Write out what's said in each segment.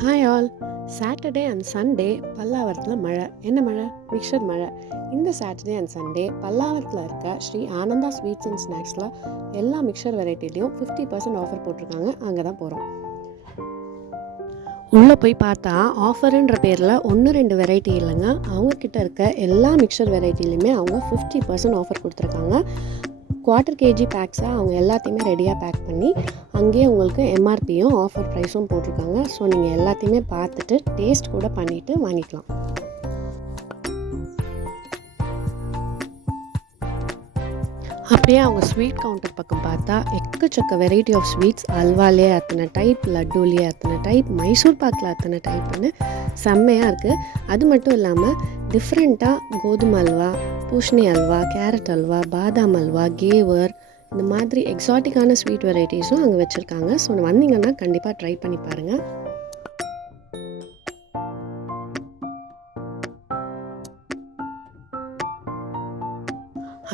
Hi all. Saturday and Sunday பல்லாவரத்தில் மழை. என்ன மழை? மிக்சர் மழை. இந்த சாட்டர்டே அண்ட் சண்டே பல்லாவரத்தில் இருக்க ஸ்ரீ ஆனந்தா ஸ்வீட்ஸ் அண்ட் ஸ்நாக்ஸில் எல்லா மிக்சர் வெரைட்டிலையும் 50% ஆஃபர் போட்டிருக்காங்க. அங்கே தான் போகிறோம். உள்ளே போய் பார்த்தா ஆஃபருன்ற பேரில் 1-2 வெரைட்டி இல்லைங்க, அவங்கக்கிட்ட இருக்க எல்லா மிக்சர் வெரைட்டிலையுமே அவங்க 50% ஆஃபர் கொடுத்துருக்காங்க. 1/4 kg பேக்ஸாக அவங்க எல்லாத்தையுமே ரெடியாக பேக் பண்ணி அங்கேயே உங்களுக்கு எம்ஆர்பியும் ஆஃபர் ப்ரைஸும் போட்டிருக்காங்க. ஸோ நீங்கள் எல்லாத்தையுமே பார்த்துட்டு டேஸ்ட் கூட பண்ணிவிட்டு வாங்கிக்கலாம். அப்படியே அவங்க ஸ்வீட் கவுண்டர் பக்கம் பார்த்தா எக்கச்சக்க வெரைட்டி ஆஃப் ஸ்வீட்ஸ், அல்வாலே அத்தனை டைப், லட்டுலேயே அத்தனை டைப், மைசூர் பாக்கில் அத்தனை டைப்புன்னு செம்மையாக இருக்குது. அது மட்டும் இல்லாமல் டிஃப்ரெண்ட்டாக கோதுமை அல்வா, பூஷ்ணி அல்வா, கேரட் அல்வா, பாதாம் அல்வா, கேவர், இந்த மாதிரி எக்ஸாட்டிக்கான ஸ்வீட் வெரைட்டிஸும் அங்கே வச்சுருக்காங்க. ஸோ வந்தீங்கன்னா கண்டிப்பாக ட்ரை பண்ணி பாருங்கள்.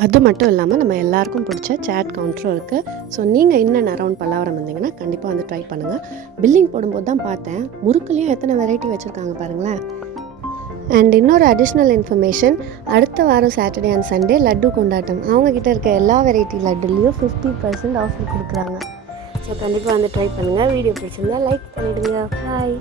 அது மட்டும் இல்லாமல் நம்ம எல்லாருக்கும் பிடிச்ச சேட் கவுண்டரும் இருக்குது. ஸோ நீங்கள் இன்னும் அரவுண்ட் பல்லாவரம் வந்தீங்கன்னா கண்டிப்பாக வந்து ட்ரை பண்ணுங்கள். பில்லிங் போடும்போது தான் பார்த்தேன், முறுக்குலேயும் எத்தனை வெரைட்டி வச்சுருக்காங்க பாருங்களேன். அண்ட் இன்னொரு அடிஷ்னல் இன்ஃபர்மேஷன், அடுத்த வாரம் சாட்டர்டே அண்ட் சண்டே லட்டு கொண்டாட்டம். அவங்கக்கிட்ட இருக்க எல்லா வெரைட்டி லட்டுலேயும் 50% ஆஃபர் கொடுக்குறாங்க. ஸோ கண்டிப்பாக வந்து ட்ரை பண்ணுங்கள். வீடியோ பிடிச்சிருந்தா லைக் பண்ணிவிடுங்க. பாய்.